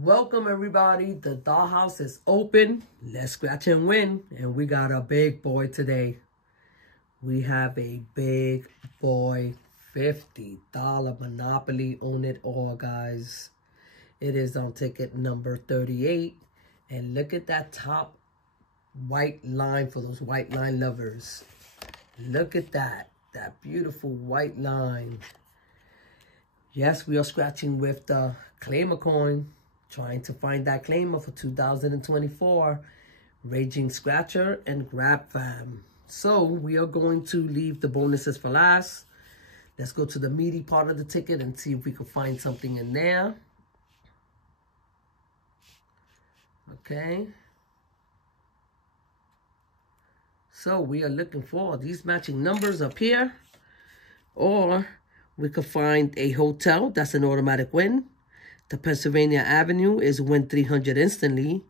Welcome everybody. The dollhouse is open. Let's scratch and win. And we got a big boy today. We have a big boy $50 Monopoly Own It All, guys. It is on ticket number 38. And look at that top white line for those white line lovers. Look at that. That beautiful white line. Yes, we are scratching with the claimer coin. Trying to find that claimer for 2024. Raging Scratcher and Grab Fam. So we are going to leave the bonuses for last. Let's go to the meaty part of the ticket and see if we can find something in there. Okay. So we are looking for these matching numbers up here. Or we could find a hotel. That's an automatic win. The Pennsylvania Avenue is win 300 instantly.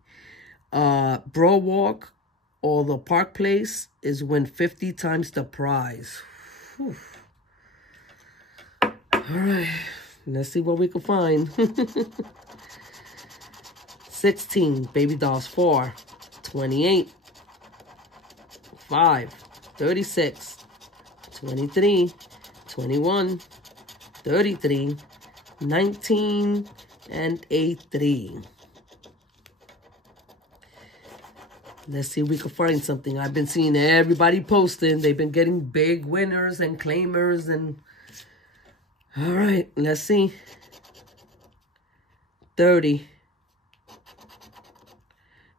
Walk or the Park Place is win 50 times the prize. Whew. All right, let's see what we can find. 16, Baby Dolls 4, 28, 5, 36, 23, 21, 33, 19, and a 3. Let's see if we can find something. I've been seeing everybody posting. They've been getting big winners and claimers. And all right, let's see. 30.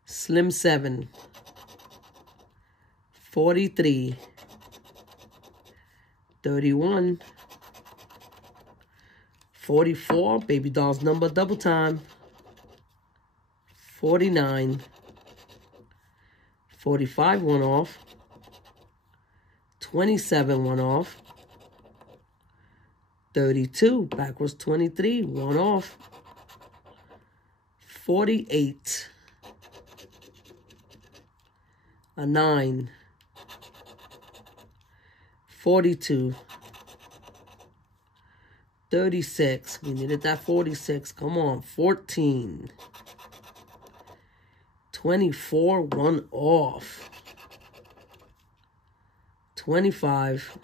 Slim 7. 43. 31. 44, Baby Doll's number, double time. 49. 45, one off. 27, one off. 32, backwards 23, one off. 48. A 9. 42. 36. We needed that 46. Come on. 14. 24. One off. 25.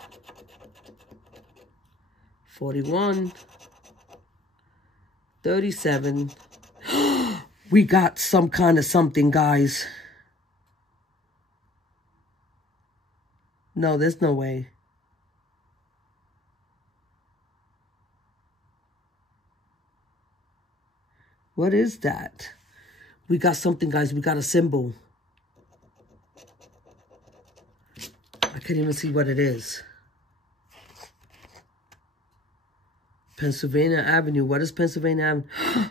41. 37. We got some kind of something, guys. No, there's no way. What is that? We got something, guys. We got a symbol. I can't even see what it is. Pennsylvania Avenue. What is Pennsylvania Avenue?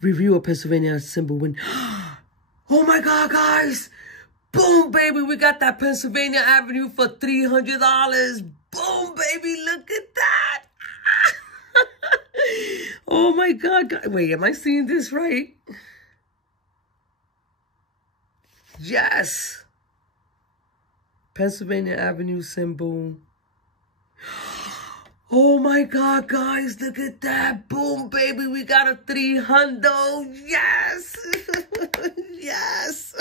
Review of Pennsylvania symbol win. Oh my God, guys. Boom, baby. We got that Pennsylvania Avenue for $300. Boom, baby. Look at that. Oh my God. Wait, am I seeing this right? Yes. Pennsylvania Avenue symbol. Oh my God, guys. Look at that. Boom, baby. We got a 300. Yes. Yes.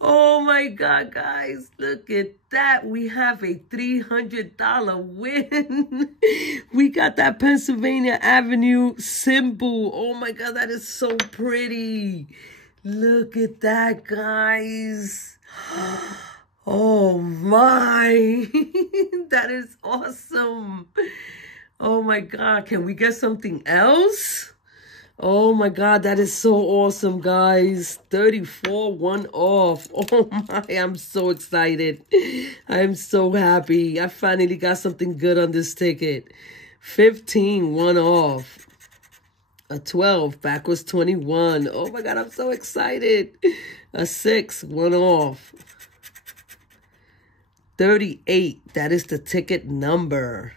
Oh my God, guys. Look at that. We have a $300 win. We got that Pennsylvania Avenue symbol. Oh my God, that is so pretty. Look at that, guys. Oh my. That is awesome. Oh my God. Can we get something else? Oh my God, that is so awesome, guys. 34, one off. Oh my, I'm so excited. I'm so happy. I finally got something good on this ticket. 15, one off. A 12, backwards 21. Oh my God, I'm so excited. A 6, one off. 38, that is the ticket number.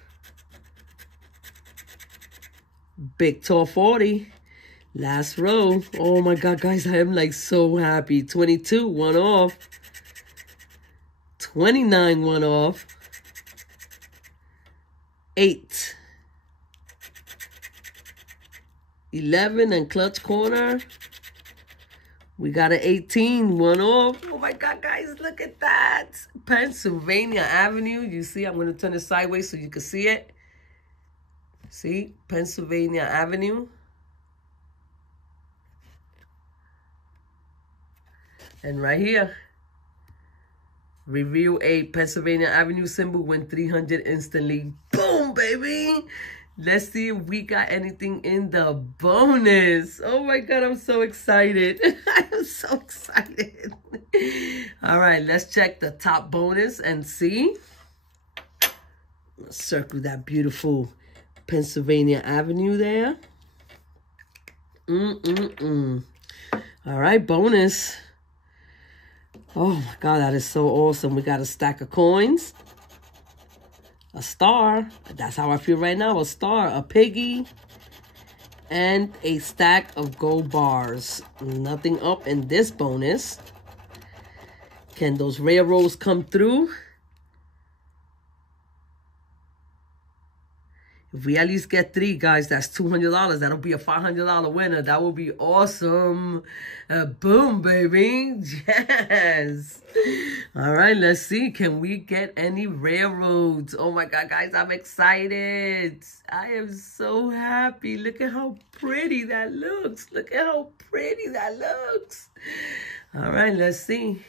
Big tall 40. Last row. Oh my God, guys, I am like so happy. 22, one off. 29, one off. 8. 11 and clutch corner. We got an 18, one off. Oh my God, guys, look at that. Pennsylvania Avenue. You see, I'm going to turn it sideways so you can see it. See, Pennsylvania Avenue. And right here, reveal a Pennsylvania Avenue symbol, win 300 instantly. Boom, baby. Let's see if we got anything in the bonus. Oh my God, I'm so excited. I am so excited. All right, let's check the top bonus and see. Let's circle that beautiful Pennsylvania Avenue there. All right, bonus. Oh my God, that is so awesome. We got a stack of coins. A star, that's how I feel right now. A star, a piggy, and a stack of gold bars. Nothing up in this bonus. Can those railroads come through? If we at least get 3, guys, that's $200. That'll be a $500 winner. That will be awesome. Boom, baby. Yes. All right, let's see. Can we get any railroads? Oh, my God, guys, I'm excited. I am so happy. Look at how pretty that looks. Look at how pretty that looks. All right, let's see.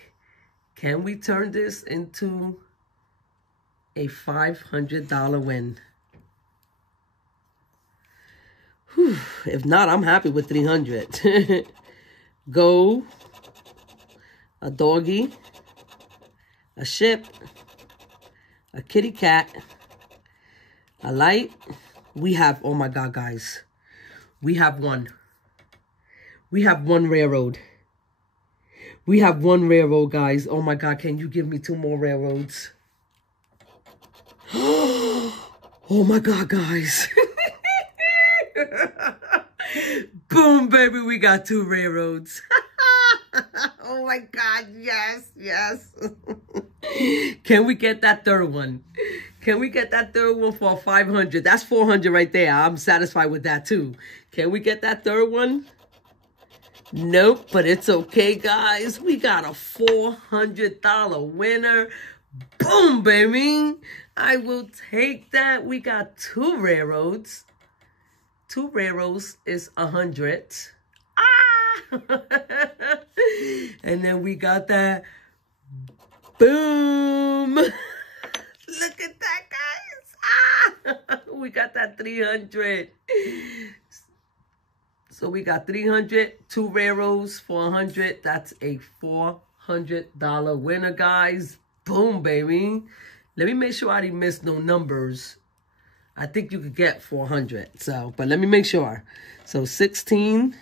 Can we turn this into a $500 win? Whew. If not, I'm happy with 300. Go, a doggy, a ship, a kitty cat, a light. We have, oh my God, guys. We have one. We have one railroad. We have one railroad, guys. Oh my God, can you give me 2 more railroads? Oh my God, guys. Boom, baby, we got 2 railroads. Oh my God, yes, yes. Can we get that 3rd one? Can we get that 3rd one for 500? That's 400 right there. I'm satisfied with that too. Can we get that 3rd one? Nope, but it's okay, guys. We got a $400 winner. Boom, baby. I will take that. We got 2 railroads. 2 railroads is 100. Ah! And then we got that. Boom. Look at that, guys. Ah! We got that 300. So we got 300, 2 railroads for 100. That's a $400 winner, guys. Boom, baby. Let me make sure I didn't miss no numbers. I think you could get 400. So, but let me make sure. So 16.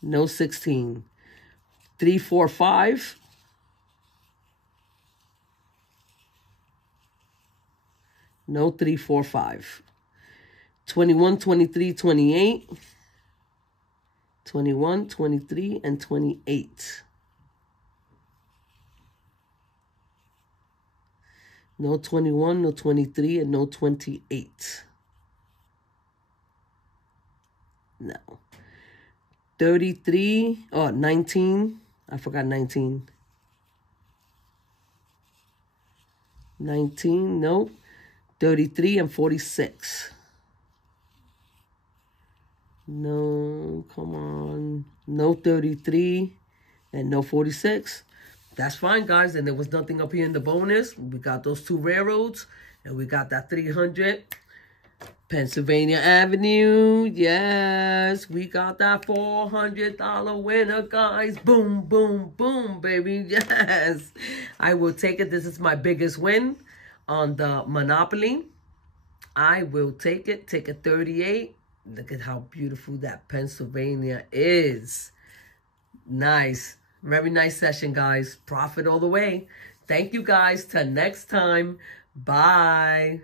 No 16. 3, 4, 5. No 3, 4, 5. 21, 23, 28. 21, 23, and 28. No 21, no 23, and no 28. No. 33, oh, 19. I forgot 19. 19, nope. 33 and 46. No, come on. No 33 and no 46. That's fine, guys. And there was nothing up here in the bonus. We got those 2 railroads. And we got that 300. Pennsylvania Avenue. Yes. We got that $400 winner, guys. Boom, boom, boom, baby. Yes. I will take it. This is my biggest win on the Monopoly. I will take it. Take a 38. Look at how beautiful that Pennsylvania is. Nice. Very nice session, guys. Profit all the way. Thank you, guys. Till next time. Bye.